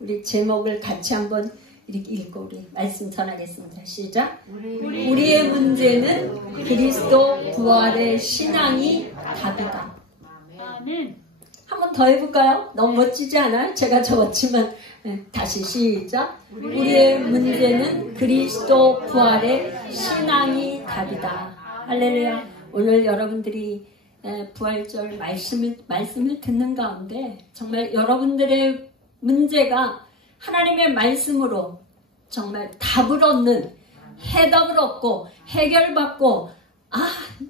우리 제목을 같이 한번 이렇게 읽고 우리 말씀 전하겠습니다. 시작. 우리의 문제는 그리스도 부활의 신앙이 답이다. 아멘. 한번 더 해볼까요? 너무 멋지지 않아요? 제가 적었지만 다시 시작. 우리의 문제는 그리스도 부활의 신앙이 답이다. 할렐루야. 오늘 여러분들이 부활절 말씀을 듣는 가운데 정말 여러분들의 문제가 하나님의 말씀으로 정말 답을 얻는, 해답을 얻고 해결받고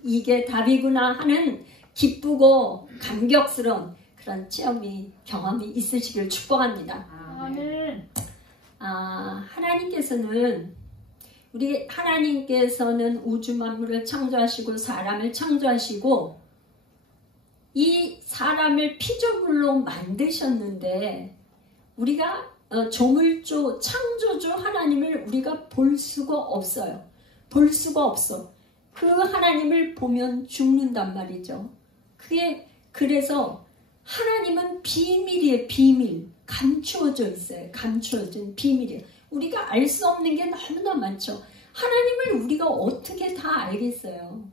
이게 답이구나 하는 기쁘고 감격스러운 그런 경험이 있으시길 축복합니다. 아멘. 하나님께서는 우주 만물을 창조하시고 사람을 창조하시고 이 사람을 피조물로 만드셨는데 우리가 조물주, 창조주 하나님을 우리가 볼 수가 없어요. 볼 수가 없어. 그 하나님을 보면 죽는단 말이죠. 그래서 하나님은 비밀이에요. 비밀. 감추어져 있어요. 감추어진 비밀이에요. 우리가 알 수 없는 게 너무나 많죠. 하나님을 우리가 어떻게 다 알겠어요.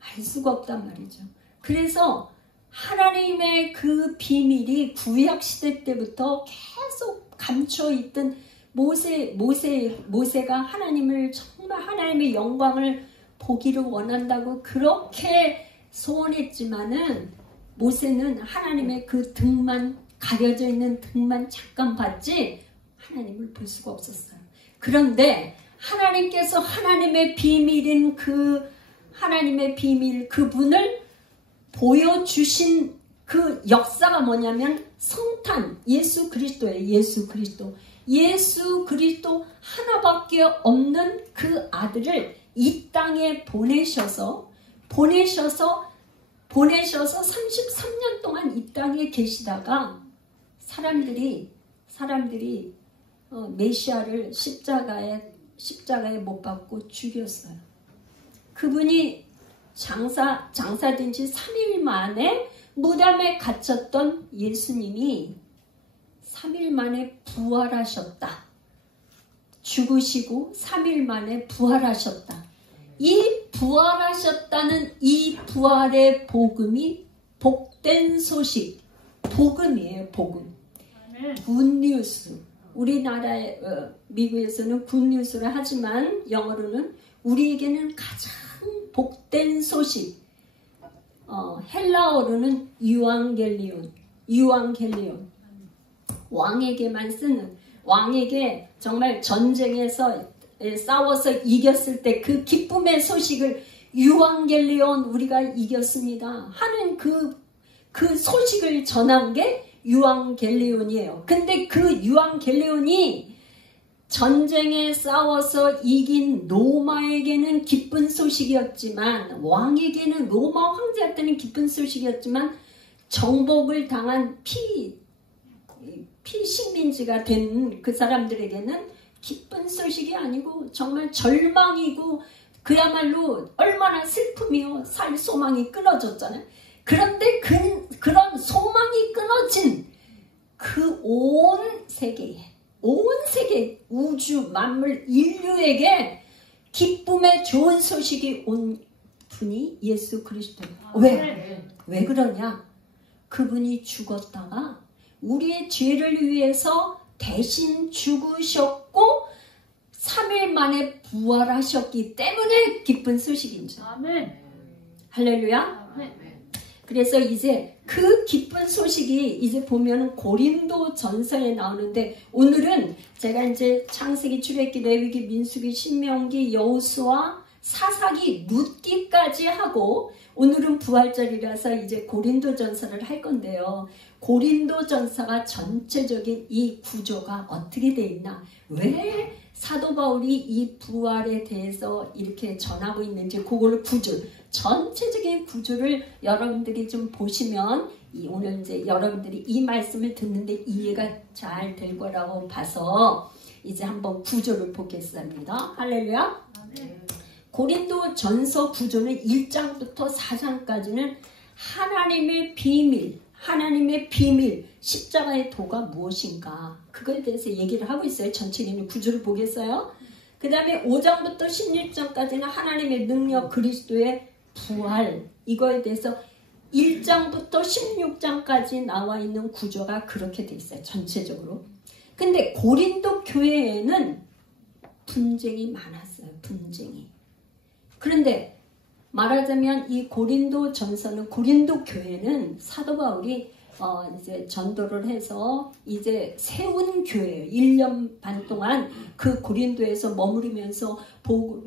알 수가 없단 말이죠. 그래서 하나님의 그 비밀이 구약시대 때부터 계속 감춰있던 모세가 하나님을 정말 하나님의 영광을 보기를 원한다고 그렇게 소원했지만은 모세는 하나님의 그 등만, 가려져 있는 등만 잠깐 봤지 하나님을 볼 수가 없었어요. 그런데 하나님께서 하나님의 비밀인 하나님의 비밀, 그분을 보여주신 그 역사가 뭐냐면 성탄, 예수 그리스도예요. 예수 그리스도 하나밖에 없는 그 아들을 이 땅에 보내셔서 33년 동안 이 땅에 계시다가 사람들이 메시아를 십자가에 못 박고 죽였어요. 그분이 장사된 지 3일 만에 무덤에 갇혔던 예수님이 3일 만에 부활하셨다. 죽으시고 3일 만에 부활하셨다. 이 부활하셨다는 이 부활의 복음이 복된 소식, 복음이에요. 복음. 굿뉴스. 우리나라에 미국에서는 굿뉴스를 하지만 영어로는 우리에게는 가장 복된 소식. 헬라어로는 유앙겔리온. 왕에게만 쓰는, 왕에게 정말 전쟁에서 싸워서 이겼을 때 그 기쁨의 소식을 유앙겔리온, 우리가 이겼습니다 하는 그 소식을 전한 게 유앙겔리온이에요. 근데 그 유앙겔리온이 전쟁에 싸워서 이긴 로마에게는 기쁜 소식이었지만, 왕에게는, 로마 황제한테는 기쁜 소식이었지만, 정복을 당한 피식민지가 된 그 사람들에게는 기쁜 소식이 아니고 정말 절망이고 그야말로 얼마나 슬픔이요. 살 소망이 끊어졌잖아요. 그런데 그런 소망이 끊어진 그 온 세계, 우주, 만물, 인류에게 기쁨의 좋은 소식이 온 분이 예수 그리스도예요. 왜 그러냐? 그분이 죽었다가 우리의 죄를 위해서 대신 죽으셨고 3일 만에 부활하셨기 때문에 기쁜 소식이죠. 아멘. 할렐루야. 아멘. 그래서 이제 그 기쁜 소식이 이제 보면 고린도 전서에 나오는데, 오늘은 제가 이제 창세기, 출애굽기, 레위기, 민수기, 신명기, 여호수아, 사사기, 룻기까지 하고, 오늘은 부활절이라서 이제 고린도 전서를 할 건데요. 고린도 전서가 전체적인 이 구조가 어떻게 돼 있나, 왜 사도 바울이 이 부활에 대해서 이렇게 전하고 있는지, 그걸 전체적인 구조를 여러분들이 좀 보시면 오늘 이제 여러분들이 이 말씀을 듣는데 이해가 잘 될 거라고 봐서 이제 한번 구조를 보겠습니다. 할렐루야. 고린도 전서 구조는 1장부터 4장까지는 하나님의 비밀, 하나님의 비밀, 십자가의 도가 무엇인가? 그거에 대해서 얘기를 하고 있어요. 전체적인 구조를 보겠어요? 그 다음에 5장부터 16장까지는 하나님의 능력, 그리스도의 부활, 이거에 대해서 1장부터 16장까지 나와 있는 구조가 그렇게 돼 있어요. 전체적으로. 근데 고린도 교회에는 분쟁이 많았어요. 분쟁이. 그런데 말하자면 이 고린도 전서는, 고린도 교회는 사도 바울이 이제 전도를 해서 이제 세운 교회예요. 1년 반 동안 그 고린도에서 머무르면서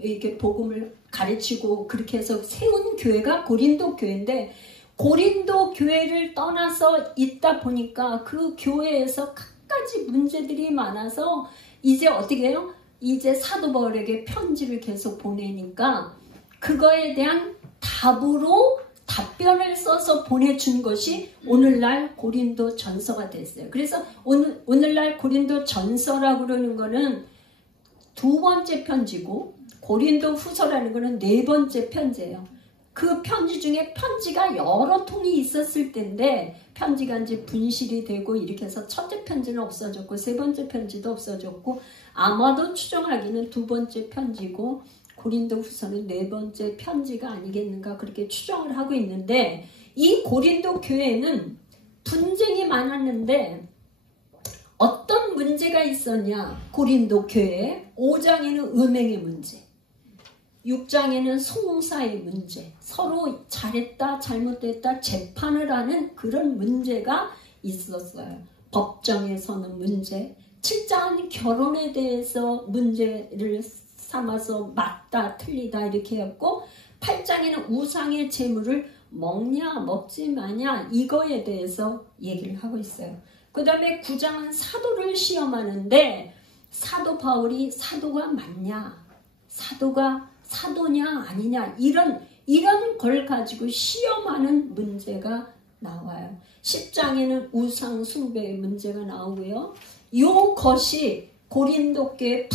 이렇게 복음을 가르치고 그렇게 해서 세운 교회가 고린도 교회인데, 고린도 교회를 떠나서 있다 보니까 그 교회에서 갖가지 문제들이 많아서 이제 어떻게 해요? 이제 사도 바울에게 편지를 계속 보내니까 그거에 대한 답변을 써서 보내준 것이 오늘날 고린도 전서가 됐어요. 그래서 오늘날 고린도 전서라고 그러는 거는 두 번째 편지고, 고린도 후서라는 거는 네 번째 편지예요. 그 편지 중에 편지가 여러 통이 있었을 텐데 편지가 이제 분실이 되고 이렇게 해서 첫째 편지는 없어졌고 세 번째 편지도 없어졌고, 아마도 추정하기는 두 번째 편지고 고린도 후서는 네 번째 편지가 아니겠는가 그렇게 추정을 하고 있는데, 이 고린도 교회는 분쟁이 많았는데 어떤 문제가 있었냐? 고린도 교회에 5장에는 음행의 문제, 6장에는 송사의 문제, 서로 잘했다 잘못됐다 재판을 하는 그런 문제가 있었어요. 법정에 서는 문제, 7장은 결혼에 대해서 문제를 삼아서 맞다 틀리다 이렇게 했고, 8장에는 우상의 재물을 먹냐 먹지 마냐 이거에 대해서 얘기를 하고 있어요. 그 다음에 9장은 사도를 시험하는데 사도 바울이 사도가 맞냐, 사도냐 아니냐 이런 걸 가지고 시험하는 문제가 나와요. 10장에는 우상 숭배의 문제가 나오고요. 이것이 고린도교의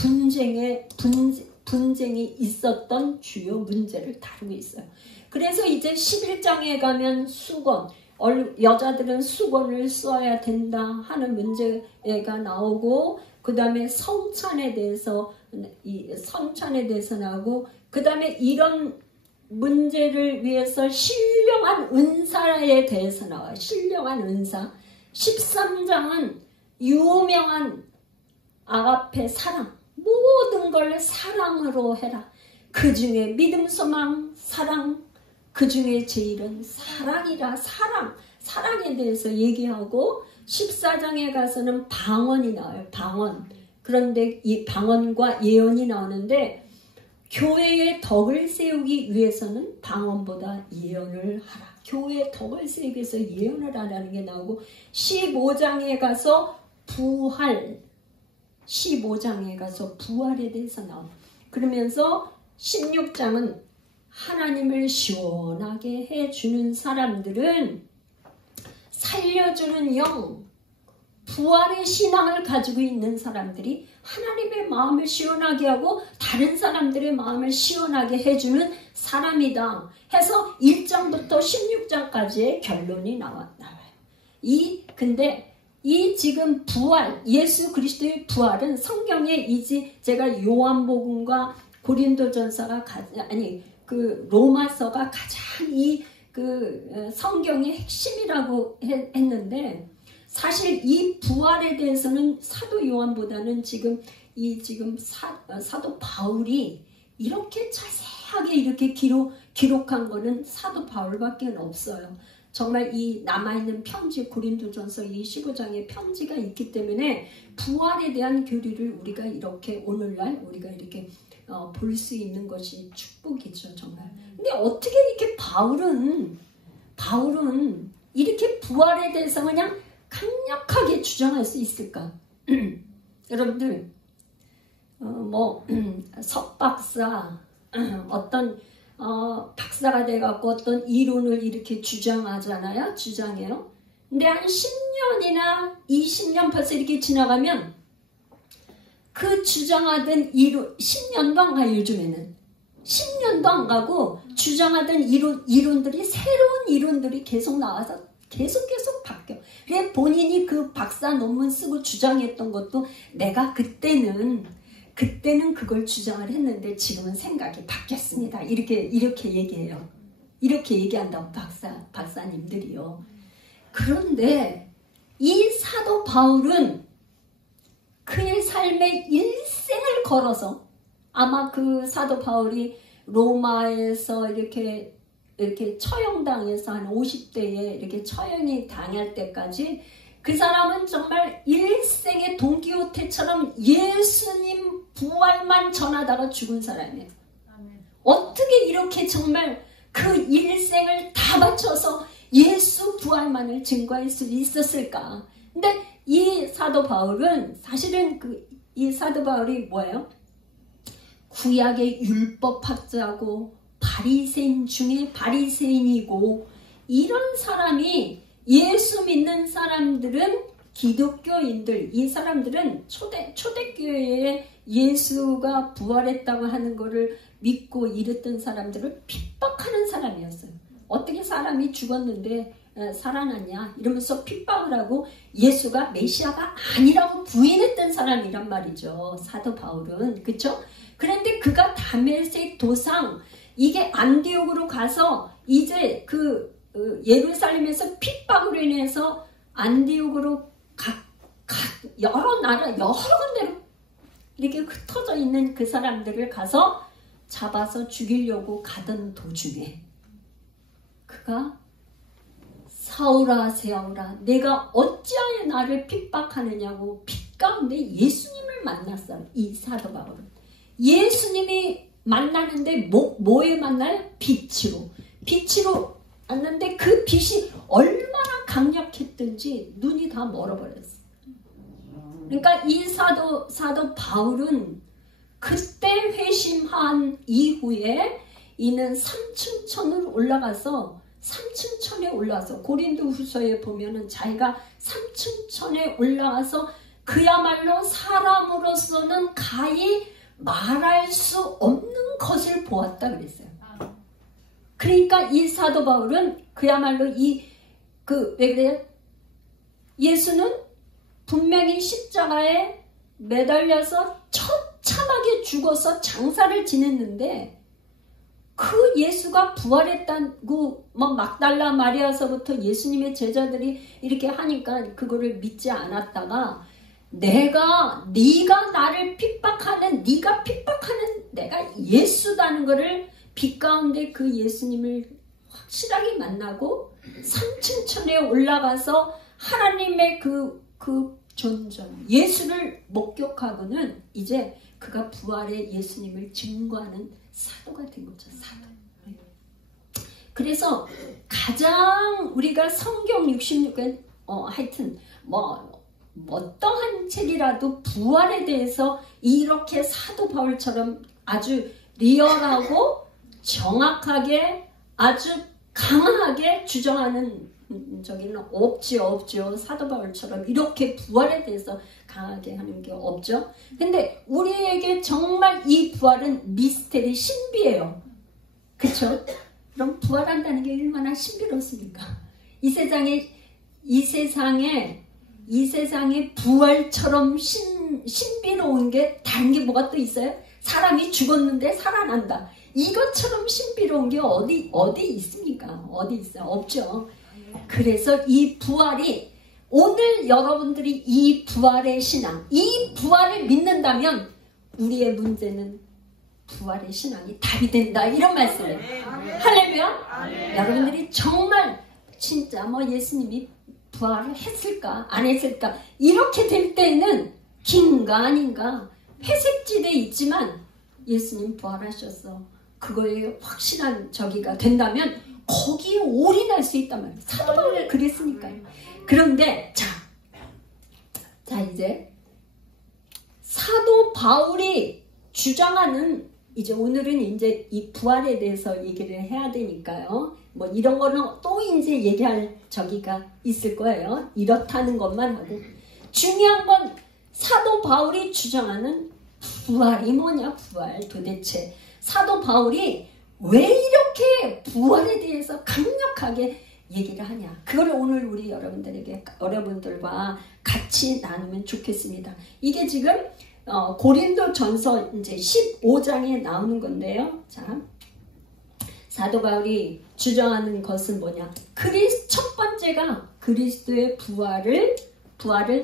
분쟁이 있었던 주요 문제를 다루고 있어요. 그래서 이제 11장에 가면 수건, 여자들은 수건을 써야 된다 하는 문제가 나오고, 그 다음에 성찬에 대해서 나오고, 그 다음에 이런 문제를 위해서 신령한 은사에 대해서 나와요. 신령한 은사. 13장은 유명한 아가페 사랑, 모든 걸 사랑으로 해라. 그 중에 믿음, 소망, 사랑, 그 중에 제일은 사랑이라. 사랑에 대해서 얘기하고, 14장에 가서는 방언이 나와요. 방언. 그런데 이 방언과 예언이 나오는데, 교회의 덕을 세우기 위해서는 방언보다 예언을 하라. 교회의 덕을 세우기 위해서 예언을 하라는 게 나오고, 15장에 가서 부활, 15장에 가서 부활에 대해서 나와. 그러면서 16장은 하나님을 시원하게 해주는 사람들은 살려주는 영, 부활의 신앙을 가지고 있는 사람들이 하나님의 마음을 시원하게 하고 다른 사람들의 마음을 시원하게 해주는 사람이다 해서 1장부터 16장까지의 결론이 나와요. 근데 이 지금 부활, 예수 그리스도의 부활은 성경에 이제 제가 요한복음과 고린도전서가 로마서가 가장 성경의 핵심이라고 했는데, 사실 이 부활에 대해서는 사도 요한보다는 지금 사도 바울이 이렇게 자세하게 이렇게 기록한 거는 사도 바울밖에 없어요. 정말 이 남아있는 편지, 고린도전서 이 15장의 편지가 있기 때문에 부활에 대한 교리를 우리가 이렇게 오늘날 우리가 이렇게 볼 수 있는 것이 축복이죠, 정말. 근데 어떻게 이렇게 바울은 이렇게 부활에 대해서 그냥 강력하게 주장할 수 있을까? 여러분들 석박사 어떤 박사가 돼갖고 어떤 이론을 이렇게 주장해요. 근데 한 10년이나 20년 벌써 이렇게 지나가면 그 주장하던 이론 10년도 안 가요. 요즘에는 10년도 안 가고 주장하던 이론들이 새로운 이론들이 계속 나와서 계속 바뀌어. 그래 본인이 그 박사 논문 쓰고 주장했던 것도 내가 그때는 그걸 주장을 했는데 지금은 생각이 바뀌었습니다. 이렇게 얘기해요. 이렇게 얘기한다고 박사님들이요. 그런데 이 사도 바울은 그의 삶의 일생을 걸어서 아마 그 사도 바울이 로마에서 이렇게 처형당해서 한 50대에 이렇게 처형이 당할 때까지 그 사람은 정말 일생의 돈키호테처럼 예수님 부활만 전하다가 죽은 사람이에요. 어떻게 이렇게 정말 그 일생을 다 바쳐서 예수 부활만을 증거할 수 있었을까? 근데 이 사도 바울은 사실은 이 사도 바울이 뭐예요? 구약의 율법학자고 바리새인 중에 바리새인이고 이런 사람이 예수 믿는 사람들은 기독교인들 이 사람들은 초대교회에 예수가 부활했다고 하는 것을 믿고 이랬던 사람들을 핍박하는 사람이었어요. 어떻게 사람이 죽었는데 살아났냐 이러면서 핍박을 하고 예수가 메시아가 아니라고 부인했던 사람이란 말이죠. 사도 바울은. 그렇죠? 그런데 그가 다메섹 도상 이게 안디옥으로 가서 이제 예루살렘에서 핍박으로 인해서 안디옥으로 여러 나라 여러 군데로 이렇게 흩어져 있는 그 사람들을 가서 잡아서 죽이려고 가던 도중에 그가 사울아 세아울아 내가 어찌하여 나를 핍박하느냐고 빛 가운데 예수님을 만났어요. 이 사도 바울은 예수님이 만나는데 뭐에 만나요? 빛으로 만났는데 그 빛이 얼마나 강력했든지 눈이 다 멀어버렸어요. 그러니까 이 사도 바울은 그때 회심한 이후에 이는 삼층천을 올라가서 고린도 후서에 보면은 자기가 삼층천에 올라가서 그야말로 사람으로서는 가히 말할 수 없는 것을 보았다 그랬어요. 그러니까 이 사도 바울은 그야말로 왜 그래요? 예수는 분명히 십자가에 매달려서 처참하게 죽어서 장사를 지냈는데 그 예수가 부활했다고 막달라 마리아서부터 예수님의 제자들이 이렇게 하니까 그거를 믿지 않았다가 네가 나를 핍박하는 네가 핍박하는 내가 예수다는 거를 빛 가운데 그 예수님을 확실하게 만나고 삼층천에 올라가서 하나님의 그 존전 예수를 목격하고는 이제 그가 부활의 예수님을 증거하는 사도가 된 거죠. 사도. 그래서 가장 우리가 성경 66권 하여튼 어떠한 책이라도 부활에 대해서 이렇게 사도 바울처럼 아주 리얼하고 정확하게 아주 강하게 주장하는 저기는 없죠. 사도 바울처럼 이렇게 부활에 대해서 강하게 하는 게 없죠. 근데 우리에게 정말 이 부활은 미스테리 신비예요. 그렇죠? 그럼 부활한다는 게 얼마나 신비롭습니까? 이 세상에 부활처럼 신비로운 게 다른 게 뭐가 또 있어요? 사람이 죽었는데 살아난다. 이것처럼 신비로운 게 어디 있습니까? 어디 있어요? 없죠. 그래서 이 부활이 오늘 여러분들이 이 부활의 신앙, 이 부활을 믿는다면 우리의 문제는 부활의 신앙이 답이 된다. 이런 말씀을. 할렐루야. 여러분들이 정말 진짜 예수님이 부활을 했을까 안 했을까 이렇게 될 때는 긴가 아닌가 회색지대에 있지만 예수님 부활하셨어. 그거에 확실한 저기가 된다면 거기에 올인할 수 있단 말이에요. 사도 바울이 그랬으니까요. 그런데 자 이제 사도 바울이 주장하는 이제 오늘은 이제 이 부활에 대해서 얘기를 해야 되니까요. 이런 거는 또 이제 얘기할 저기가 있을 거예요. 이렇다는 것만 하고 중요한 건 사도 바울이 주장하는 부활이 뭐냐? 부활 도대체 사도 바울이 왜 이렇게 부활에 대해서 강력하게 얘기를 하냐. 그거를 오늘 우리 여러분들과 같이 나누면 좋겠습니다. 이게 지금 고린도전서 이제 15장에 나오는 건데요. 자, 사도 바울이 주장하는 것은 뭐냐? 첫 번째가 그리스도의 부활을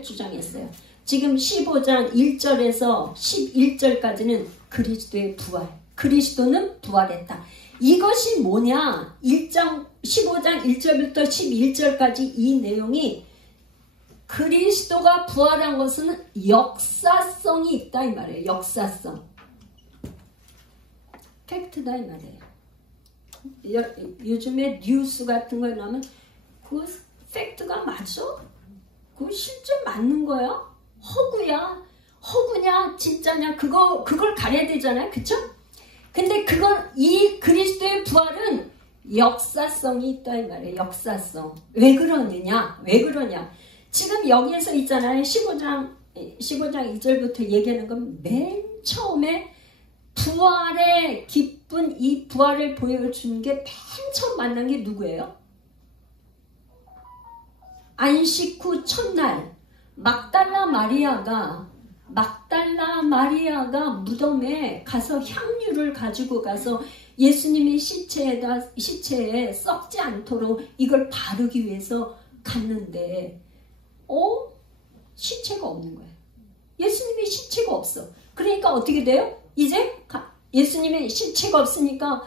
주장했어요. 지금 15장 1절에서 11절까지는 그리스도의 부활. 그리스도는 부활했다. 이것이 뭐냐? 15장 1절부터 11절까지 이 내용이 그리스도가 부활한 것은 역사성이 있다 이 말이에요. 역사성. 팩트다 이 말이에요. 요즘에 뉴스 같은 거 나오면 그거 팩트가 맞아? 그거 실제 맞는 거야? 허구냐? 진짜냐? 그걸 가려야 되잖아요. 그쵸? 근데 이 그리스도의 부활은 역사성이 있다 이 말이에요. 역사성. 왜 그러냐? 지금 여기에서 있잖아요. 15장 2절부터 얘기하는 건 맨 처음에 부활의 기쁜 이 부활을 보여주는 게 맨 처음 만난 게 누구예요? 안식 후 첫날 막달라 마리아가 무덤에 가서 향유를 가지고 가서 예수님의 시체에 썩지 않도록 이걸 바르기 위해서 갔는데 시체가 없는 거예요. 예수님의 시체가 없어. 그러니까 어떻게 돼요? 이제 예수님의 시체가 없으니까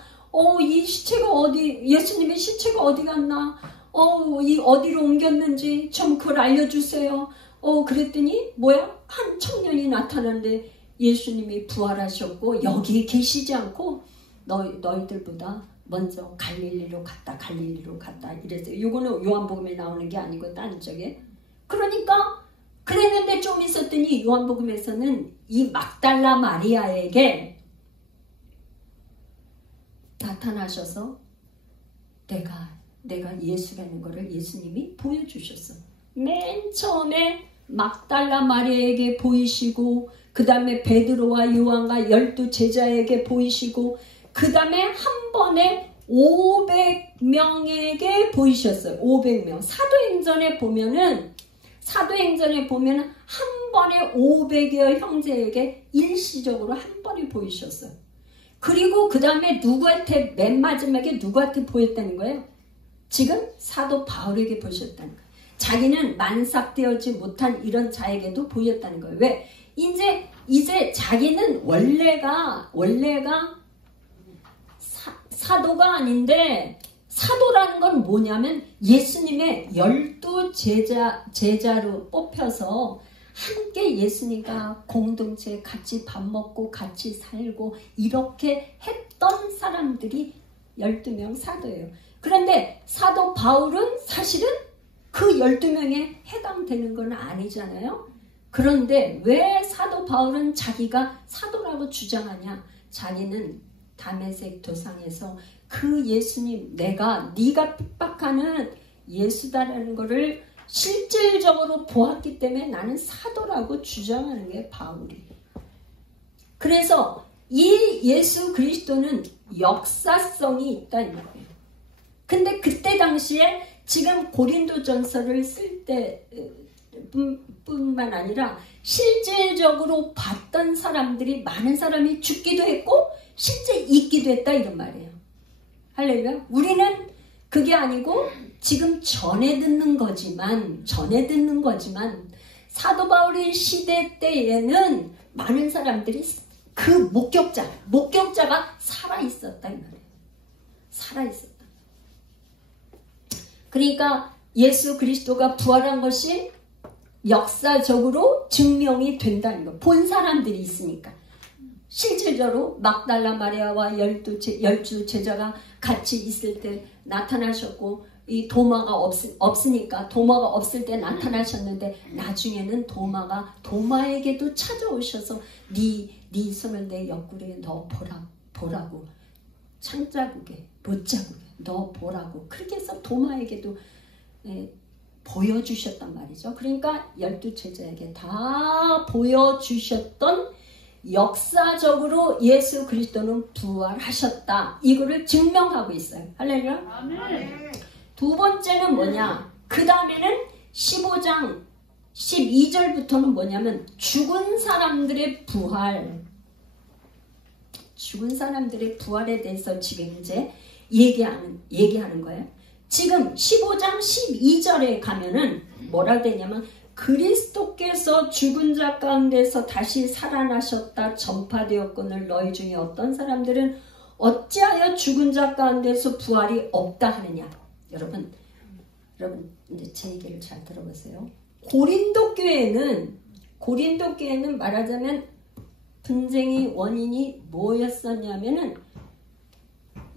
이 시체가 예수님의 시체가 어디 갔나? 어디로 옮겼는지 좀 그걸 알려주세요. 그랬더니 뭐야? 한 청년이 나타났는데 예수님이 부활하셨고 여기에 계시지 않고 너희들보다 먼저 갈릴리로 갔다 이랬어요. 이거는 요한복음에 나오는 게 아니고 딴 쪽에. 그러니까 그랬는데 좀 있었더니 요한복음에서는 이 막달라 마리아에게 나타나셔서 내가 예수라는 거를 예수님이 보여주셨어. 맨 처음에 막달라 마리아에게 보이시고 그 다음에 베드로와 요한과 12 제자에게 보이시고 그 다음에 한 번에 500명에게 보이셨어요. 500명. 사도행전에 보면은 한 번에 500여 형제에게 일시적으로 한 번에 보이셨어요. 그리고 그 다음에 맨 마지막에 누구한테 보였다는 거예요? 지금 사도 바울에게 보셨다는 거예요. 자기는 만삭되어지 못한 이런 자에게도 보였다는 거예요. 왜? 이제 자기는 원래가 사도가 아닌데 사도라는 건 뭐냐면 예수님의 12 제자로 뽑혀서 함께 예수님과 공동체 같이 밥 먹고 같이 살고 이렇게 했던 사람들이 12명 사도예요. 그런데 사도 바울은 사실은 그 12명에 해당되는 건 아니잖아요. 그런데 왜 사도 바울은 자기가 사도라고 주장하냐? 자기는 다메섹 도상에서 그 예수님 네가 핍박하는 예수다라는 거를 실질적으로 보았기 때문에 나는 사도라고 주장하는 게 바울이. 그래서 이 예수 그리스도는 역사성이 있다 이 말이에요. 근데 그때 당시에 지금 고린도전서를 쓸 때 뿐만 아니라 실질적으로 봤던 사람들이 많은 사람이 죽기도 했고 실제 있기도 했다 이런 말이에요. 할렐루야. 우리는 그게 아니고 지금 전해 듣는 거지만 사도 바울의 시대 때에는 많은 사람들이 그 목격자가 살아있었다 이 말이에요. 살아있었다. 그러니까 예수 그리스도가 부활한 것이 역사적으로 증명이 된다는 거. 본 사람들이 있으니까. 실질적으로 막달라 마리아와 12 제자가 같이 있을 때 나타나셨고 이 도마가 없으니까 도마가 없을 때 나타나셨는데 나중에는 도마에게도 찾아오셔서 네 손을 내 옆구리에 넣어 보라고 창자국에 못자국에 넣어 보라고 그렇게 해서 도마에게도 보여주셨단 말이죠. 그러니까 12 제자에게 다 보여주셨던 역사적으로 예수 그리스도는 부활하셨다. 이거를 증명하고 있어요. 할렐루야. 아멘. 두 번째는 뭐냐? 그 다음에는 15장 12절부터는 뭐냐면 죽은 사람들의 부활. 죽은 사람들의 부활에 대해서 지금 이제 얘기하는 거예요. 지금 15장 12절에 가면은 뭐라 되냐면 그리스도께서 죽은 자 가운데서 다시 살아나셨다 전파되었거늘 너희 중에 어떤 사람들은 어찌하여 죽은 자 가운데서 부활이 없다 하느냐. 여러분 이제 제 얘기를 잘 들어보세요. 고린도 교회는 말하자면 분쟁의 원인이 뭐였었냐면은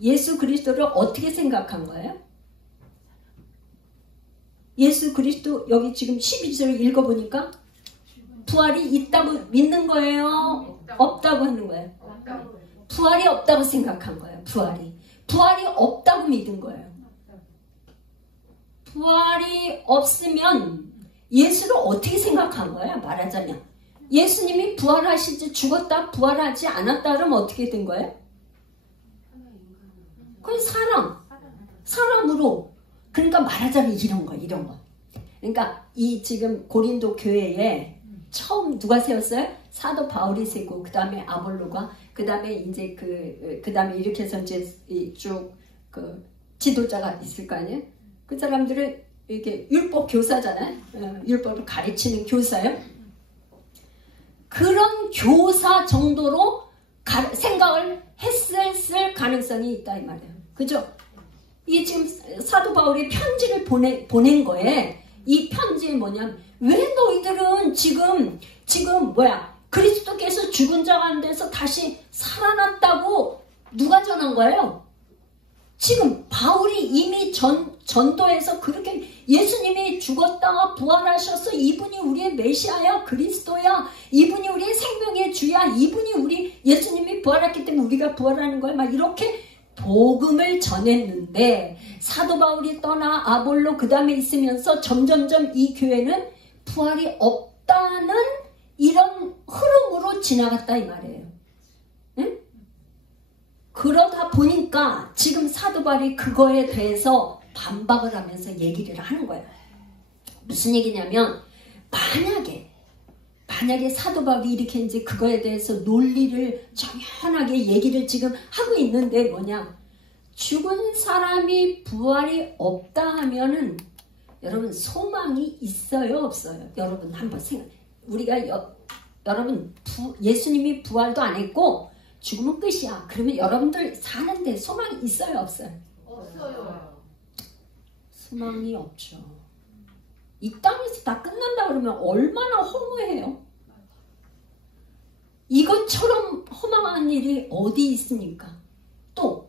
예수 그리스도를 어떻게 생각한 거예요? 예수 그리스도 여기 지금 12절을 읽어보니까 부활이 있다고 믿는 거예요? 없다고 하는 거예요? 부활이 없다고 생각한 거예요. 부활이 없다고 믿은 거예요. 부활이 없으면 예수를 어떻게 생각한 거예요? 말하자면 예수님이 부활하시지 죽었다 부활하지 않았다 그러면 어떻게 된 거예요? 그건 사람으로. 그러니까 말하자면 이런 거. 그러니까 이 지금 고린도 교회에 처음 누가 세웠어요? 사도 바울이 세고 그 다음에 아볼로가 그 다음에 이제 그 다음에 이렇게 해서 이제 쭉 그 지도자가 있을 거 아니에요? 그 사람들은 이렇게 율법 교사잖아요. 율법을 가르치는 교사요. 그런 교사 정도로 생각을 했을 가능성이 있다 이 말이에요. 그죠? 이 지금 사도 바울이 편지를 보낸 거에 이 편지에 뭐냐면 왜 너희들은 지금 그리스도께서 죽은 자 가운데서 다시 살아났다고 누가 전한 거예요? 지금 바울이 이미 전도해서 그렇게 예수님이 죽었다가 부활하셔서 이분이 우리의 메시아야 그리스도야 이분이 우리의 생명의 주야 이분이 예수님이 부활했기 때문에 우리가 부활하는 거야 막 이렇게 복음을 전했는데 사도 바울이 떠나 아볼로 그 다음에 있으면서 점점점 이 교회는 부활이 없다는 이런 흐름으로 지나갔다 이 말이에요. 응? 그러다 보니까 지금 사도 바울이 그거에 대해서 반박을 하면서 얘기를 하는 거예요. 무슨 얘기냐면 만약에 사도 바울이 이렇게 이제 그거에 대해서 논리를 정연하게 얘기를 지금 하고 있는데 뭐냐 죽은 사람이 부활이 없다 하면은 여러분 소망이 있어요 없어요? 여러분 한번 우리가 여러분 예수님이 부활도 안 했고 죽으면 끝이야. 그러면 여러분들 사는데 소망이 있어요 없어요? 없어요. 소망이 없죠. 이 땅에서 다 끝난다 그러면 얼마나 허무해요. 이것처럼 허망한 일이 어디 있습니까? 또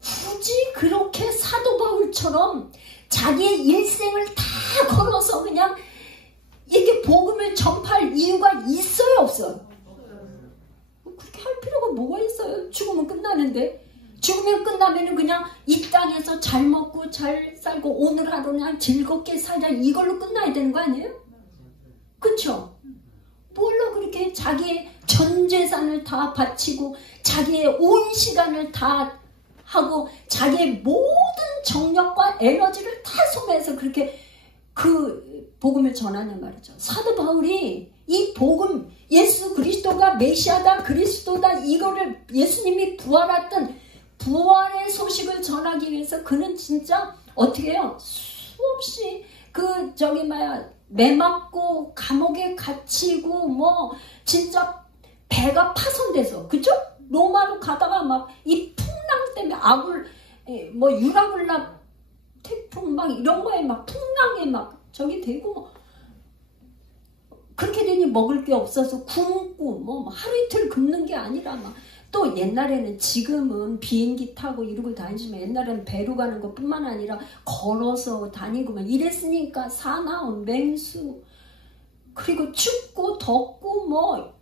굳이 그렇게 사도 바울처럼 자기의 일생을 다 걸어서 그냥 이렇게 복음을 전파할 이유가 있어요 없어요? 그렇게 할 필요가 뭐가 있어요? 죽으면 끝나는데. 죽으면 끝나면 그냥 이 땅에서 잘 먹고 잘 살고 오늘 하루 그냥 즐겁게 살자 이걸로 끝나야 되는 거 아니에요? 그쵸? 뭘로 그렇게 자기의 전 재산을 다 바치고 자기의 온 시간을 다 하고 자기의 모든 정력과 에너지를 다 소모해서 그렇게 그 복음을 전하는 말이죠. 사도 바울이 이 복음 예수 그리스도가 메시아다 그리스도다 이거를 예수님이 부활했던 부활의 소식을 전하기 위해서 그는 진짜 어떻게 해요? 수없이 매 맞고 감옥에 갇히고 뭐 진짜 배가 파손돼서 그죠? 로마로 가다가 막 이 풍랑 때문에 유라굴라 태풍 막 이런 거에 막 풍랑에 막 저기 되고 그렇게 되니 먹을 게 없어서 굶고 뭐 하루 이틀 굶는 게 아니라 막 또 옛날에는 지금은 비행기 타고 이러고 다니지만 옛날에는 배로 가는 것뿐만 아니라 걸어서 다니고 막 이랬으니까 사나운 맹수 그리고 춥고 덥고 뭐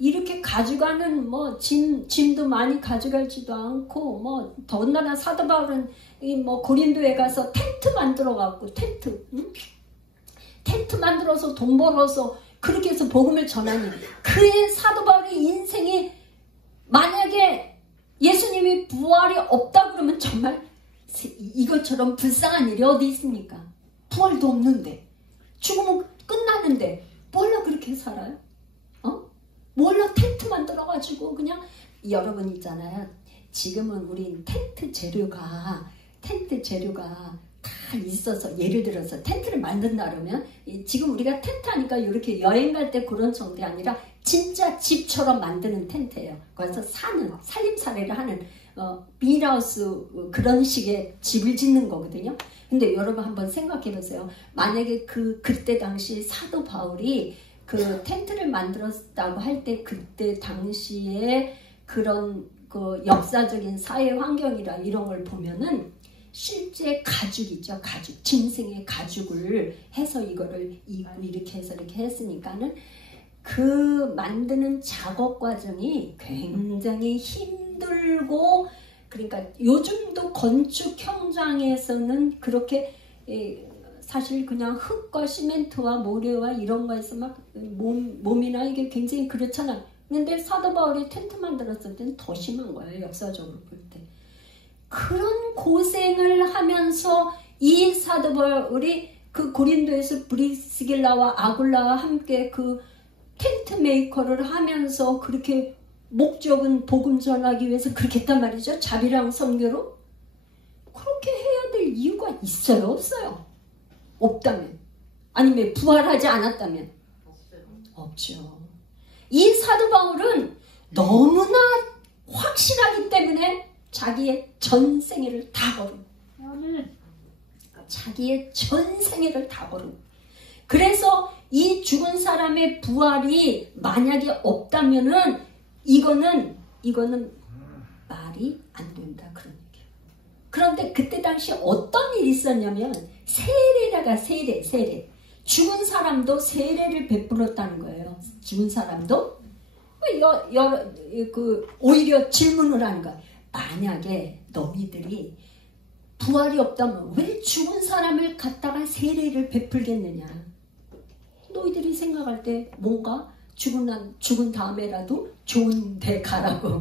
이렇게 가져가는 뭐 짐도 많이 가져가지도 않고 뭐 더군다나 사도 바울은 고린도에 가서 텐트 만들어 갖고 텐트 만들어서 돈 벌어서 그렇게 해서 복음을 전하니 그의 사도 바울의 인생이 만약에 예수님이 부활이 없다 그러면 정말 이것처럼 불쌍한 일이 어디 있습니까? 부활도 없는데, 죽으면 끝나는데 뭘로 그렇게 살아요? 뭘로 텐트 만들어가지고 그냥. 여러분 있잖아요. 지금은 우리 텐트 재료가 다 있어서, 예를 들어서 텐트를 만든다 그러면 지금 우리가 텐트 하니까 이렇게 여행 갈 때 그런 정도가 아니라 진짜 집처럼 만드는 텐트예요. 거기서 살림살이를 하는 비닐하우스 그런 식의 집을 짓는 거거든요. 근데 여러분 한번 생각해 보세요. 만약에 그때 당시 사도 바울이 그 텐트를 만들었다고 할 때 그때 당시에 그런 그 역사적인 사회 환경이라 이런 걸 보면은 실제 가죽이죠. 가죽, 짐승의 가죽을 해서 이거를 입고 이렇게 해서 이렇게 했으니까는 그 만드는 작업 과정이 굉장히 힘들고, 그러니까 요즘도 건축 현장에서는 그렇게 사실 그냥 흙과 시멘트와 모래와 이런 거에서 막 몸이나 이게 굉장히 그렇잖아. 근데 사도 바울이 텐트 만들었을 때는 더 심한 거예요. 역사적으로 볼 때. 그런 고생을 하면서 이 사도 바울이 그 고린도에서 브리스길라와 아굴라와 함께 그 텐트 메이커를 하면서 그렇게 목적은 복음 전하기 위해서 그렇게 했단 말이죠. 자비랑 선교로. 그렇게 해야 될 이유가 있어요? 없어요? 없다면. 아니면 부활하지 않았다면? 없죠. 이 사도 바울은 너무나 확실하기 때문에 자기의 전생애를 다 걸은. 자기의 전생애를 다 걸은. 그래서 이 죽은 사람의 부활이 만약에 없다면은 이거는 말이 안 된다 그런 얘기예요. 그런데 그때 당시 어떤 일이 있었냐면 세례. 죽은 사람도 세례를 베풀었다는 거예요. 죽은 사람도 오히려 질문을 하는 거야. 만약에 너희들이 부활이 없다면 왜 죽은 사람을 갖다가 세례를 베풀겠느냐? 너희들이 생각할 때 뭔가 죽은 다음에라도 좋은 데 가라고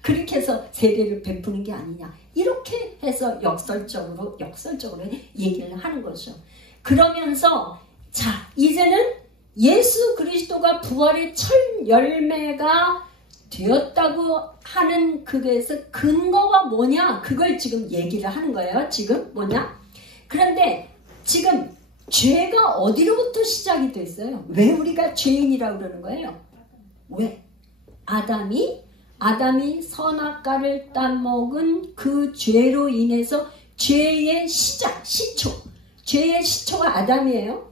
그렇게 해서 세례를 베푸는 게 아니냐, 이렇게 해서 역설적으로 얘기를 하는 거죠. 그러면서 자, 이제는 예수 그리스도가 부활의 첫 열매가 되었다고 하는 그거에서 근거가 뭐냐, 그걸 지금 얘기를 하는 거예요. 지금 뭐냐? 그런데 지금 죄가 어디로부터 시작이 됐어요? 왜 우리가 죄인이라고 그러는 거예요? 왜? 아담이 선악과를 따먹은 그 죄로 인해서 죄의 죄의 시초가 아담이에요.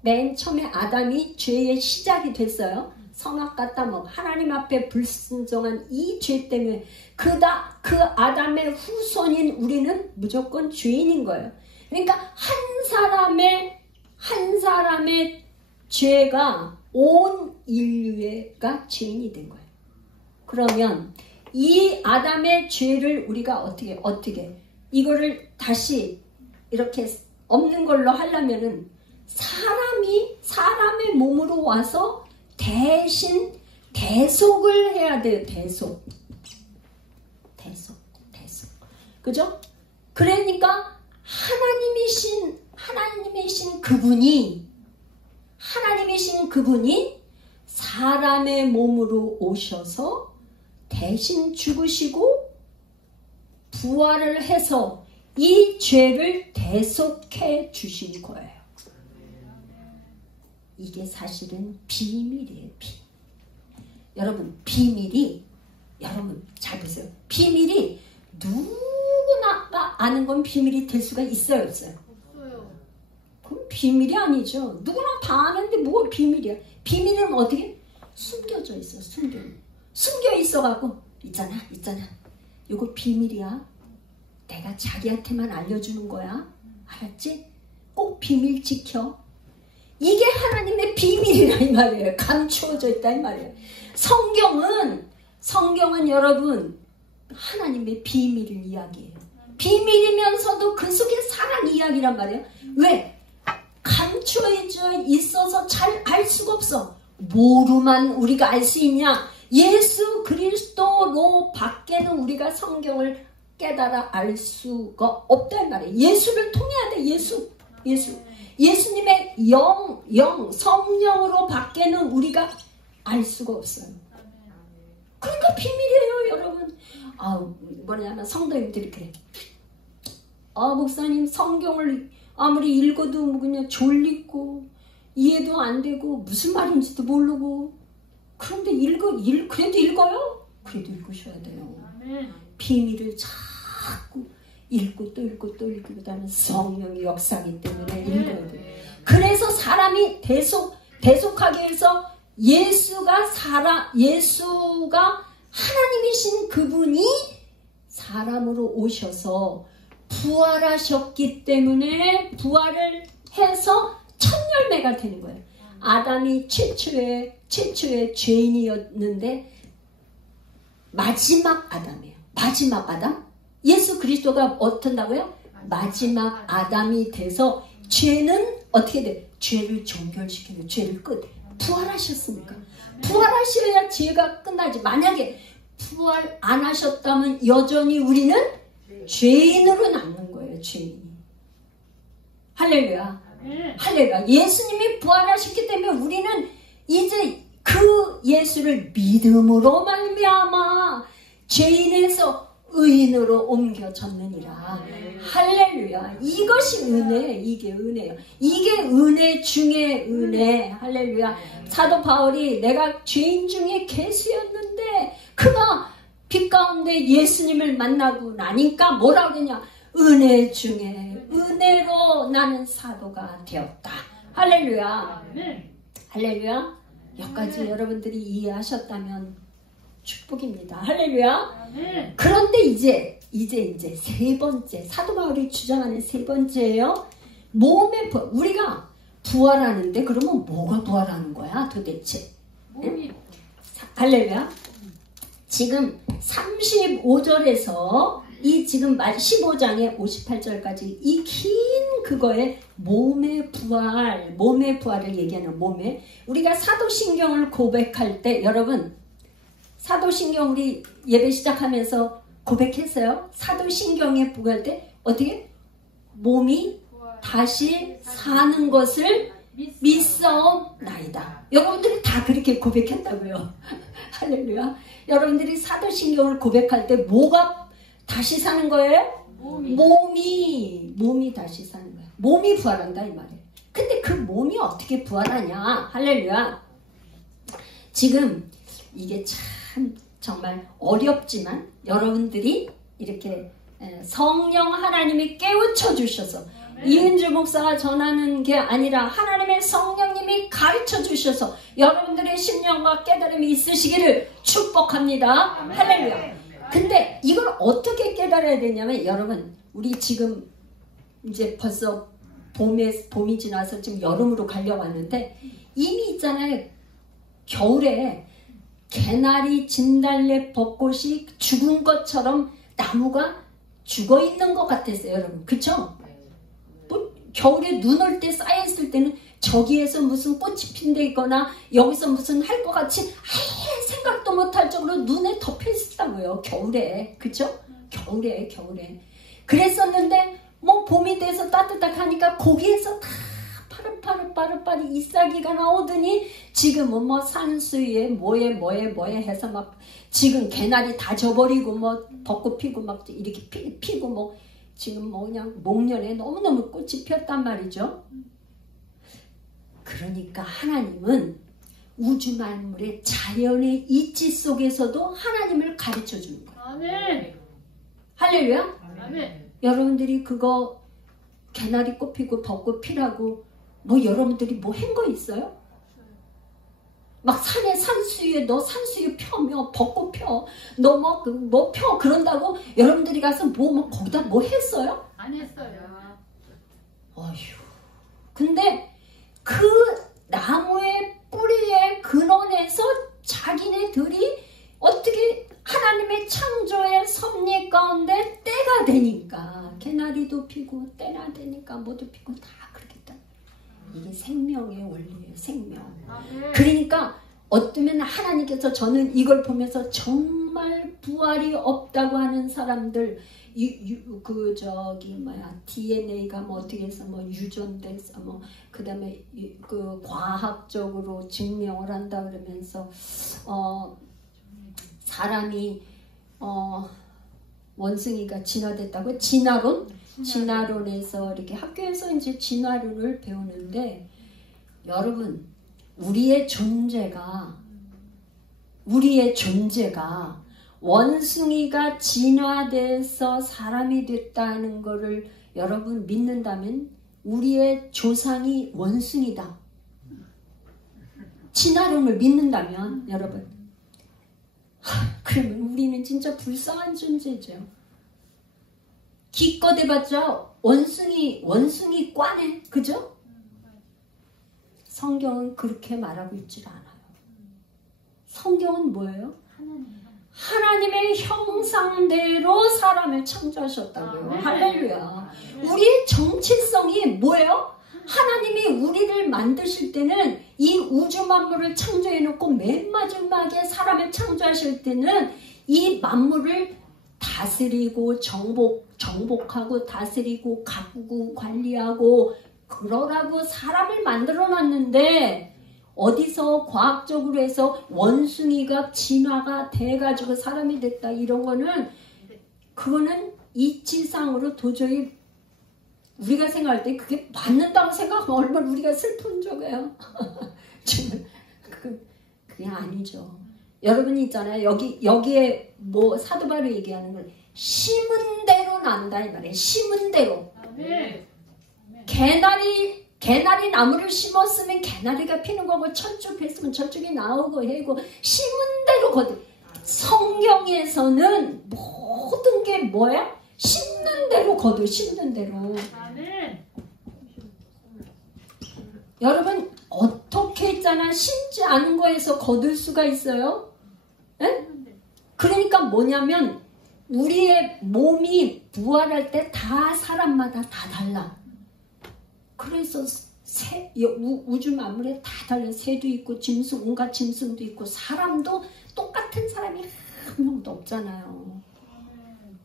맨 처음에 아담이 죄의 시작이 됐어요. 선악과 따먹, 하나님 앞에 불순종한 이 죄 때문에 그 아담의 후손인 우리는 무조건 죄인인 거예요. 그러니까 한 사람의 죄가 온 인류가 죄인이 된 거예요. 그러면 이 아담의 죄를 우리가 어떻게 이거를 다시 이렇게 없는 걸로 하려면은 사람의 몸으로 와서 대신 대속을 해야 돼요. 대속. 그죠? 그러니까 하나님이신 그분이 사람의 몸으로 오셔서 대신 죽으시고 부활을 해서 이 죄를 대속해 주신 거예요. 이게 사실은 비밀이에요. 여러분, 여러분 잘 보세요. 비밀이 누구나 아는 건 비밀이 될 수가 있어요, 없어요? 그럼 비밀이 아니죠. 누구나 다 아는데 뭐가 비밀이야? 비밀은 어떻게? 숨겨져 있어. 숨겨 있어갖고 있잖아. 이거 비밀이야. 내가 자기한테만 알려주는 거야. 알았지? 꼭 비밀 지켜. 이게 하나님의 비밀이라 이 말이에요. 감추어져 있다 이 말이에요. 성경은 여러분 하나님의 비밀을 이야기해요. 비밀이면서도 그 속에 사랑 이야기란 말이에요. 왜? 감추어져 있어서 잘 알 수가 없어. 뭐로만 우리가 알 수 있냐? 예수 그리스도로 밖에는 우리가 성경을 깨달아 알 수가 없단 말이에요. 예수를 통해야 돼. 예수. 예수님의 성령으로 밖에는 우리가 알 수가 없어요. 그러니까 비밀이에요, 여러분. 뭐냐면 성도님들이 그래. 목사님 성경을 아무리 읽어도 뭐 그냥 졸리고 이해도 안 되고 무슨 말인지도 모르고 그런데 그래도 읽어요? 그래도 읽으셔야 돼요. 비밀을 자꾸 읽고 또 읽고 또 읽고 그다음에 성령의 역사이기 때문에 읽어야 돼요. 그래서 사람이 대속하기 위해서 예수가 하나님이신 그분이 사람으로 오셔서 부활하셨기 때문에 부활을 해서 첫 열매가 되는 거예요. 아담이 최초의 죄인이었는데 마지막 아담이에요. 마지막 아담? 예수 그리스도가 어떤다고요? 마지막 아담이 돼서 죄는 어떻게 돼? 죄를 종결시키는 죄를 끝. 부활하셨으니까. 부활하셔야 죄가 끝나지. 만약에 부활 안 하셨다면 여전히 우리는 죄인으로 남는 거예요. 죄인이. 할렐루야. 할렐루야. 예수님이 부활하셨기 때문에 우리는 이제 그 예수를 믿음으로 말미암아 죄인에서 의인으로 옮겨졌느니라. 할렐루야. 이것이 은혜. 이게 은혜예요. 이게 은혜 중에 은혜. 할렐루야. 사도 바울이 내가 죄인 중에 괴수였는데 그가 빛 가운데 예수님을 만나고 나니까 뭐라고 했냐. 은혜 중에 은혜로 나는 사도가 되었다. 할렐루야. 할렐루야. 여기까지 여러분들이 이해하셨다면 축복입니다. 할렐루야. 그런데 이제 세 번째, 사도 바울이 주장하는 세 번째예요. 몸의 부활. 우리가 부활하는데 그러면 뭐가 부활하는 거야 도대체? 응? 할렐루야. 지금 35절에서 이 지금 15장의 58절까지 이 긴 그거에 몸의 부활을 얘기하는 몸에 우리가 사도신경을 고백할 때 여러분 사도신경 우리 예배 시작하면서 고백했어요. 사도신경에 부활할 때 어떻게? 몸이 다시 사는 것을 믿사옵나이다. 여러분들이 다 그렇게 고백했다고요. 할렐루야. 여러분들이 사도신경을 고백할 때 뭐가 다시 사는 거예요? 몸이 다시 사는 거예요. 몸이 부활한다 이 말이에요. 근데 그 몸이 어떻게 부활하냐? 할렐루야. 지금 이게 참 정말 어렵지만 여러분들이 이렇게 성령 하나님이 깨우쳐 주셔서 이은주 목사가 전하는 게 아니라 하나님의 성령님이 가르쳐 주셔서 여러분들의 심령과 깨달음이 있으시기를 축복합니다. 할렐루야. 근데 이걸 어떻게 깨달아야 되냐면 여러분 우리 지금 이제 벌써 봄이 지나서 지금 여름으로 가려고 하는데 이미 있잖아요. 겨울에 개나리, 진달래, 벚꽃이 죽은 것처럼 나무가 죽어 있는 것 같았어요. 여러분 그쵸? 겨울에 눈 올 때 쌓여있을 때는 저기에서 무슨 꽃이 핀다거나 여기서 무슨 할 것 같이 아예 생각도 못할 정도로 눈에 덮여 있었다고요. 겨울에. 그쵸? 겨울에. 그랬었는데 뭐 봄이 돼서 따뜻하니까 거기에서 다 파릇파릇 잎사귀가 나오더니 지금은 뭐 산수유에 뭐에 해서 막 지금 개나리 다 져버리고 뭐 벚꽃 피고 막 이렇게 피고 뭐 지금 뭐 그냥 목련에 너무너무 꽃이 피었단 말이죠. 그러니까 하나님은 우주 만물의 자연의 이치 속에서도 하나님을 가르쳐 주는 거예요. 아멘. 할렐루야. 아멘. 여러분들이 그거 개나리 꽃 피고 벚꽃 피라고 뭐 여러분들이 뭐 한 거 있어요? 막 산에 산수유에 너 산수유 펴며 벚꽃 펴 너 뭐 펴 그런다고 여러분들이 가서 뭐 거기다 뭐 했어요? 안 했어요. 어휴. 근데 그 나무의 뿌리의 근원에서 자기네들이 어떻게 하나님의 창조의 섭리 가운데 때가 되니까 개나리도 피고 때가 되니까 뭐도 피고 다 그렇겠다. 이게 생명의 원리예요. 생명. 그러니까 어쩌면 하나님께서 저는 이걸 보면서 정말 부활이 없다고 하는 사람들 DNA가 뭐 어떻게 해서 뭐 유전돼서 뭐 그다음에 그 과학적으로 증명을 한다 그러면서 사람이 원숭이가 진화됐다고 진화론에서 이렇게 학교에서 이제 진화론을 배우는데 여러분 우리의 존재가 원숭이가 진화돼서 사람이 됐다는 것을 여러분 믿는다면 우리의 조상이 원숭이다. 진화론을 믿는다면 여러분 그러면 우리는 진짜 불쌍한 존재죠. 기껏 해봤자 원숭이과네. 그죠? 성경은 그렇게 말하고 있질 않아요. 성경은 뭐예요? 하나님의 형상대로 사람을 창조하셨다고요. 할렐루야. 우리의 정체성이 뭐예요? 하나님이 우리를 만드실 때는 이 우주 만물을 창조해놓고 맨 마지막에 사람을 창조하실 때는 이 만물을 다스리고 정복하고 다스리고 가꾸고 관리하고 그러라고 사람을 만들어놨는데 어디서 과학적으로 해서 원숭이가 진화가 돼가지고 사람이 됐다 이런 거는 그거는 이치상으로 도저히 우리가 생각할 때 그게 맞는다고 생각하면 얼마나 우리가 슬픈 적이에요. 정말 그게 아니죠. 여러분이 있잖아요. 여기에 뭐 사도 바울이 얘기하는 건 심은 대로 난다 이 말이에요. 심은 대로. 개나리 나무를 심었으면 개나리가 피는 거고 철쭉 했으면 철쭉이 나오고 해고 심은 대로 거둬. 성경에서는 모든 게 뭐야? 심는 대로 거둬. 심는 대로. 여러분 어떻게 있잖아. 심지 않은 거에서 거둘 수가 있어요? 에? 그러니까 뭐냐면 우리의 몸이 부활할 때 다 사람마다 다 달라. 그래서 우주 만물에 다 달라. 새도 있고 짐승, 온갖 짐승도 있고 사람도 똑같은 사람이 한 명도 없잖아요.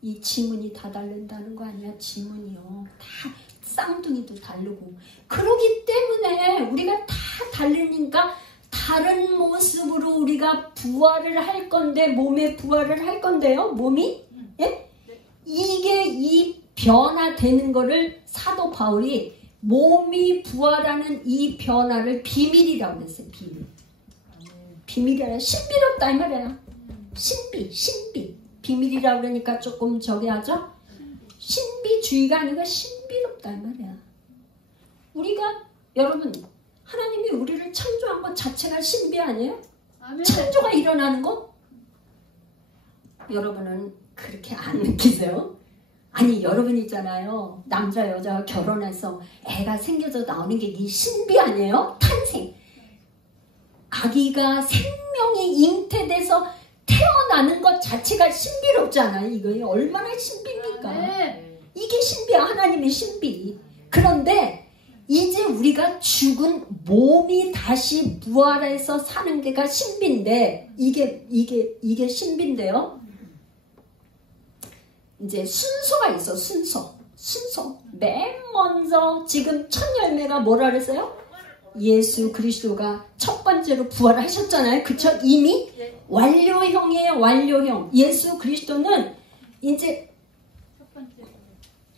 이 지문이 다 다른다는 거 아니야? 지문이요. 다 쌍둥이도 다르고. 그러기 때문에 우리가 다 다르니까 다른 모습으로 우리가 부활을 할 건데 몸에 부활을 할 건데요. 몸이 예? 이게 이 변화되는 거를 사도 바울이 몸이 부활하는 이 변화를 비밀이라고 했어요. 비밀이 아니라 신비롭다 이 말이야. 신비. 비밀이라고 그러니까 조금 저기 하죠. 신비주의가 아니라 신비롭다 이 말이야. 우리가 여러분 하나님이 우리를 창조한 것 자체가 신비 아니에요? 아멘. 창조가 일어나는 거? 여러분은 그렇게 안 느끼세요? 아니 여러분 있잖아요. 남자 여자가 결혼해서 애가 생겨서 나오는 게 이 신비 아니에요? 탄생. 아기가 생명이 잉태돼서 태어나는 것 자체가 신비롭잖아요. 이거 얼마나 신비입니까? 이게 신비야. 하나님의 신비. 그런데 이제 우리가 죽은 몸이 다시 부활해서 사는 게가 신비인데 이게 신비인데요. 이제 순서가 있어. 순서. 맨 먼저 지금 첫 열매가 뭐라 그랬어요? 예수 그리스도가 첫 번째로 부활하셨잖아요. 그쵸? 이미 완료형이에요. 완료형. 예수 그리스도는 이제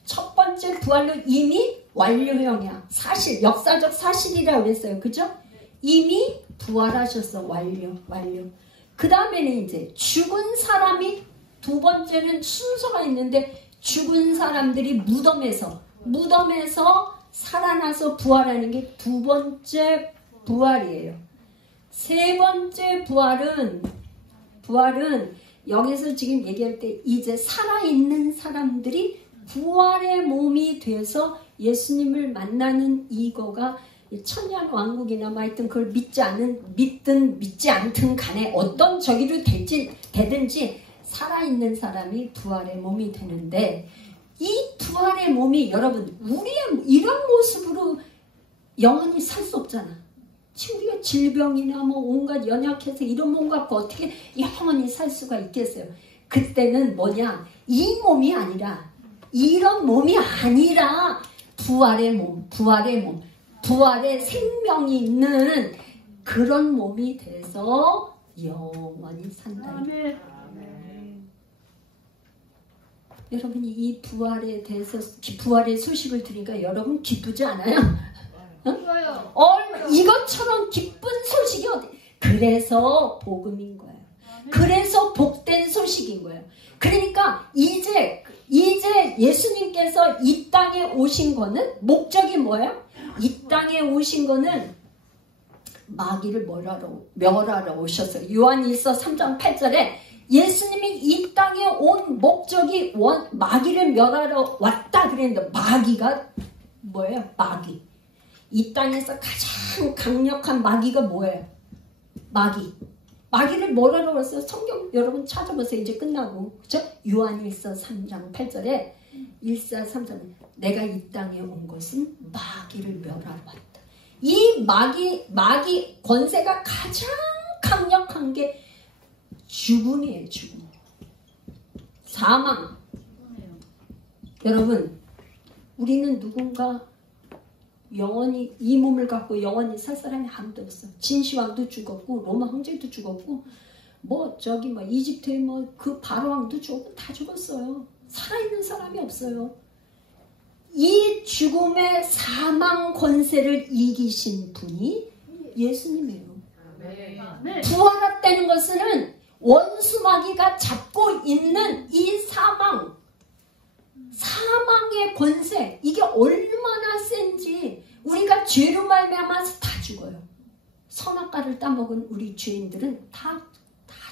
첫 번째 부활로 이미 완료형이야. 사실, 역사적 사실이라고 그랬어요. 그죠? 이미 부활하셨어. 완료. 그 다음에는 이제 죽은 사람이 두 번째는 순서가 있는데 죽은 사람들이 무덤에서 살아나서 부활하는 게 두 번째 부활이에요. 세 번째 부활은 여기서 지금 얘기할 때 이제 살아있는 사람들이 부활의 몸이 돼서 예수님을 만나는 이거가 천년 왕국이나 뭐 하여튼 그걸 믿든 믿지 않든 간에 어떤 저기로 되든지 살아있는 사람이 부활의 몸이 되는데 이 부활의 몸이 여러분 우리의 이런 모습으로 영원히 살 수 없잖아. 우리가 질병이나 뭐 온갖 연약해서 이런 몸 갖고 어떻게 영원히 살 수가 있겠어요. 그때는 뭐냐? 이 몸이 아니라, 이런 몸이 아니라 부활의 몸, 부활의 생명이 있는 그런 몸이 돼서 영원히 산다. 아멘. 여러분이 이 부활에 대해서, 부활의 소식을 들으니까 여러분 기쁘지 않아요? 이것처럼 기쁜 소식이 어디? 그래서 복음인 거예요. 그래서 복된 소식인 거예요. 그러니까 이제 예수님께서 이 땅에 오신 거는 목적이 뭐예요? 이 땅에 오신 거는 마귀를 멸하러 오셨어요. 요한일서 3장 8절에 예수님이 이 땅에 온 목적이 마귀를 멸하러 왔다 그랬는데, 마귀가 뭐예요? 마귀. 이 땅에서 가장 강력한 마귀가 뭐예요? 마귀를 멸하러 왔어요. 성경 여러분 찾아보세요. 이제 끝나고. 그죠? 요한일서 3장 8절에 1사 3절에 내가 이 땅에 온 것은 마귀를 멸하러 왔다. 이 마귀 권세가 가장 강력한 게 죽음이에요. 죽음. 사망. 여러분, 우리는 누군가 영원히 이 몸을 갖고 영원히 살 사람이 아무도 없어. 진시황도 죽었고 로마 황제도 죽었고 이집트의 그 바로왕도 죽었고 다 죽었어요. 살아있는 사람이 없어요. 이 죽음의 사망 권세를 이기신 분이 예수님이에요. 부활했다는 것은 원수 마귀가 잡고 있는 이 사망의 권세, 이게 얼마나 센지. 우리가 죄로 말미암아서 다 죽어요. 선악과를 따먹은 우리 죄인들은 다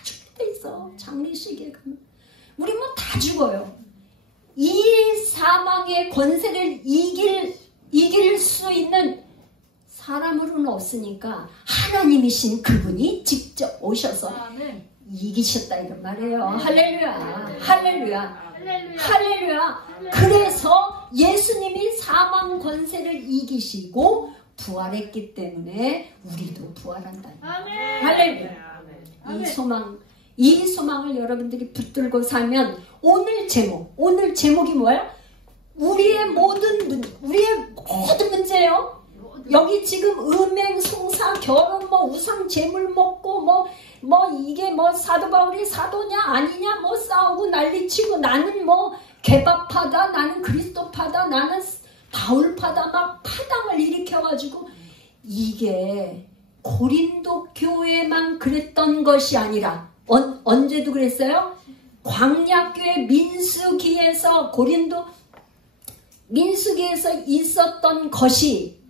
죽게 돼 있어. 장례식에 가면 우리 다 죽어요. 이 사망의 권세를 이길 수 있는 사람으로는 없으니까 하나님이신 그분이 직접 오셔서 이기셨다 이런 말이에요. 할렐루야. 할렐루야. 할렐루야. 그래서 예수님이 사망 권세를 이기시고 부활했기 때문에 우리도 부활한다. 할렐루야. 이 소망을 여러분들이 붙들고 살면 오늘 제목이 뭐예요? 우리의 모든 문제예요. 여기 지금 음행, 송사, 결혼, 우상, 재물 먹고 이게 사도 바울이 사도냐 아니냐 싸우고 난리치고 나는 개밥파다, 나는 그리스도파다, 나는 바울파다 막 파당을 일으켜가지고, 이게 고린도 교회만 그랬던 것이 아니라 언제도 그랬어요? 광야교회 민수기에서 민수기에서 있었던 것이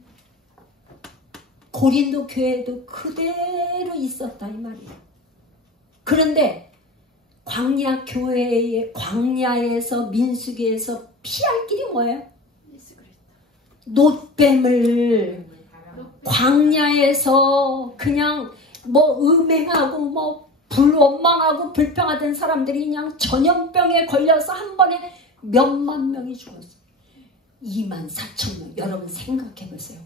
고린도 교회에도 그대로 있었다 이 말이에요. 그런데 광야에서 민수기에서 피할 길이 뭐예요? 놋뱀을 광야에서 그냥 음행하고 불원망하고 불평하던 사람들이 그냥 전염병에 걸려서 한 번에 몇만 명이 죽었어요. 24,000명. 여러분 생각해 보세요.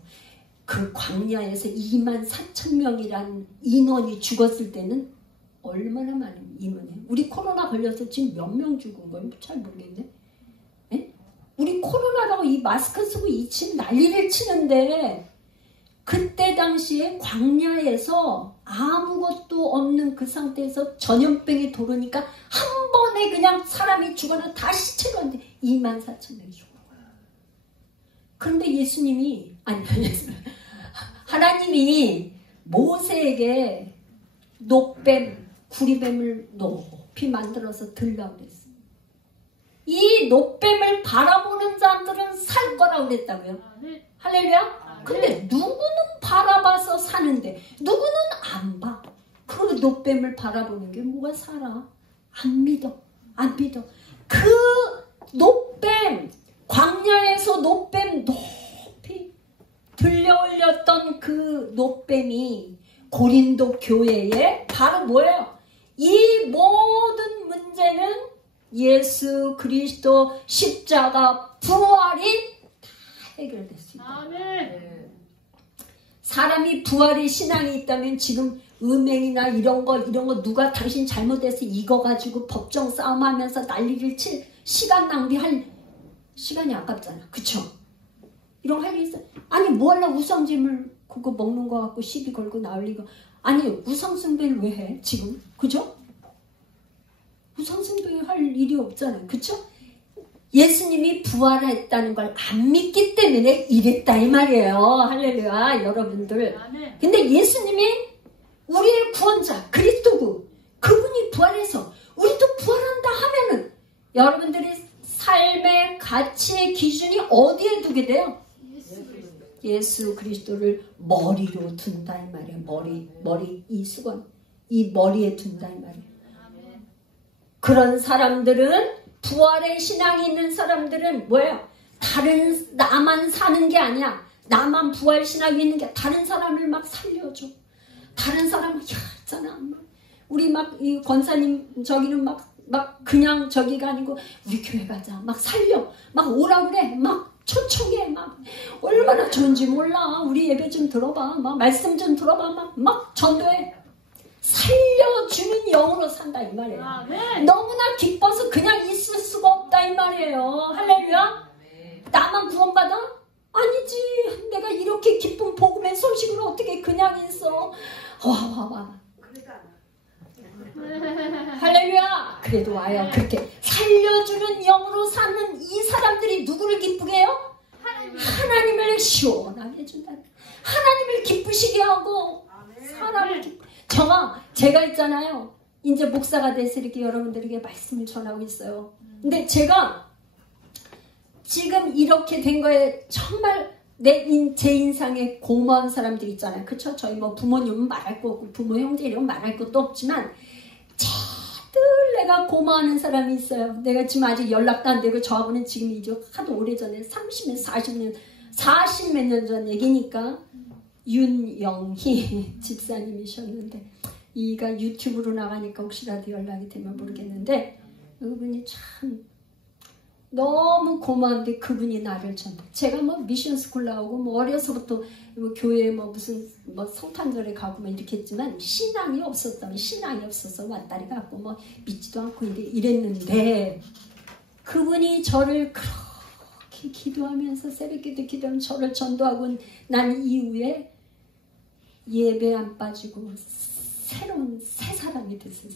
그 광야에서 24,000명이란 인원이 죽었을 때는 얼마나 많은 인원이에요. 우리 코로나 걸려서 지금 몇 명 죽은 거예요? 잘 모르겠네. 에? 우리 코로나라고 이 마스크 쓰고 난리를 치는데, 그때 당시에 광야에서 아무것도 없는 그 상태에서 전염병이 돌으니까 한 번에 그냥 사람이 죽어나 다 시체로 왔는데 24,000명이 죽은 거야. 그런데 하나님이 모세에게 구리뱀을 높이 만들어서 들라고 그랬어요. 이 놋뱀을 바라보는 자들은 살 거라고 그랬다고요. 할렐루야. 근데 누구는 바라봐서 사는데 누구는 안 봐. 그 놋뱀을 바라보는 게 뭐가 살아? 안 믿어. 그 놋뱀, 광야에서 놋뱀 높이 들려 올렸던 그 놋뱀이 고린도 교회에 바로 뭐예요? 이 모든 문제는 예수 그리스도 십자가 부활이 다 해결됐습니다. 아멘. 사람이 부활의 신앙이 있다면 지금 음행이나 이런 거 누가 당신 잘못해서 이거 가지고 법정 싸움하면서 난리를 칠 시간 낭비할 시간이 아깝잖아. 그쵸? 이런 거 할 일 있어. 아니 뭐 하려고 우상짐을 그거 먹는 거 갖고 시비 걸고 나올리고. 아니 우상숭배를 왜 해 지금? 그죠? 우상숭배 할 일이 없잖아요. 그쵸? 예수님이 부활했다는 걸 안 믿기 때문에 이랬다 이 말이에요. 할렐루야 여러분들. 근데 예수님이 우리의 구원자 그리스도고 그분이 부활해서 우리도 부활한다 하면은 여러분들이 삶의 가치의 기준이 어디에 두게 돼요? 예수 그리스도를 머리로 둔다 이 말이에요. 머리 이 수건 이 머리에 둔다 이 말이에요. 그런 사람들은 부활의 신앙이 있는 사람들은 뭐예요? 다른 나만 사는 게 아니야. 나만 부활 신앙이 있는 게 다른 사람을 막 살려줘. 다른 사람을 있잖아. 우리 막 이 권사님 저기는 막 그냥 저기가 아니고 우리 교회 가자. 막 살려. 막 오라 그래. 막 초청해. 막 얼마나 좋은지 몰라. 우리 예배 좀 들어봐. 막 말씀 좀 들어봐. 막 전도해. 살려주는 영으로 산다 이 말이에요. 너무나 기뻐서 그냥 있을 수가 없다 이 말이에요. 할렐루야. 나만 구원받아? 아니지. 내가 이렇게 기쁜 복음의 소식을 어떻게 그냥 있어. 와. 할렐루야. 그래도 와요. 그렇게 살려주는 영으로 사는 이 사람들이 누구를 기쁘게 해요? 하나님을 시원하게 해준다. 하나님을 기쁘시게 하고 사람을 기쁘게. 제가 있잖아요. 이제 목사가 돼서 이렇게 여러분들에게 말씀을 전하고 있어요. 근데 제가 지금 이렇게 된 거에 정말 제 인상에 고마운 사람들 있잖아요. 그쵸? 저희 뭐 부모님은 말할 거 없고 부모 형제 이런 말할 것도 없지만 늘 내가 고마워하는 사람이 있어요. 내가 지금 아직 연락도 안 되고 저하고는 지금 이제 하도 오래전에 30년 40몇 년 전 얘기니까 윤영희 집사님이셨는데 이가 유튜브로 나가니까 혹시라도 연락이 되면 모르겠는데 그분이 참 너무 고마운데 그분이 나를 전해. 제가 뭐 미션 스쿨 나오고 뭐 어려서부터 뭐 교회에 뭐 무슨 뭐 성탄절에 가고 뭐 이렇게 했지만 신앙이 없어서 왔다리 갔고 뭐 믿지도 않고 이랬는데 그분이 저를 그렇게 기도하면서 새벽기도 기도하면서 저를 전도하고 난 이후에 예배 안 빠지고 새로운 새 사람이 됐어요.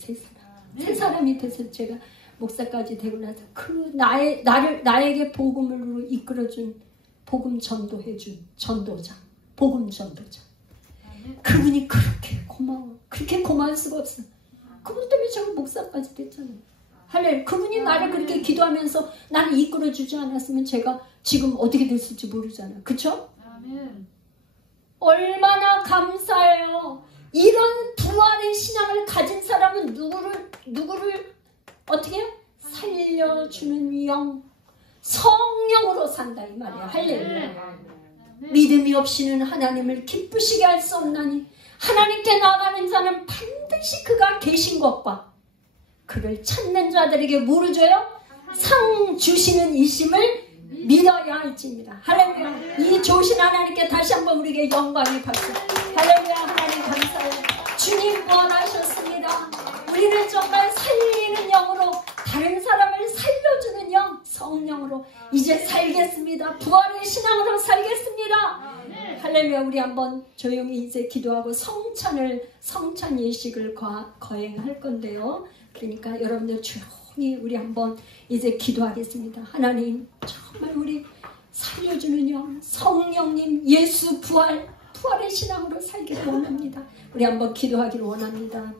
새 사람이 돼서 제가 목사까지 되고 나서 그 나에게 복음으로 이끌어준 복음 전도해준 전도자, 복음 전도자. 그분이 그렇게 고마워. 그렇게 고마울 수가 없어. 그분 때문에 제가 목사까지 됐잖아요. 할렐루야. 그분이 나를 그렇게 기도하면서 나를 이끌어주지 않았으면 제가 지금 어떻게 됐을지 모르잖아요. 그쵸? 얼마나 감사해요. 이런 부활의 신앙을 가진 사람은 누구를 어떻게 해요? 살려주는 영, 성령으로 산다 이 말이야. 할렐루야. 믿음이 없이는 하나님을 기쁘시게 할 수 없나니 하나님께 나가는 자는 반드시 그가 계신 것과 그를 찾는 자들에게 뭐를 줘요? 상 주시는 이심을 믿어야 할지니라. 할렐루야. 이 좋으신 하나님께 다시 한번 우리에게 영광이 받고 할렐루야. 하나님 감사해요. 주님 원하셨습니다. 우리는 정말 살리는 영으로 다른 사람을 살려주는 영 성령으로 이제 살겠습니다. 부활의 신앙으로 살겠습니다. 할렐루야. 우리 한번 조용히 이제 기도하고 성찬 예식을 거행할 건데요. 그러니까 여러분들 조용히 우리 한번 이제 기도하겠습니다. 하나님 정말 우리 살려주는 영 성령님 예수 부활의 신앙으로 살기를 원합니다. 우리 한번 기도하기를 원합니다.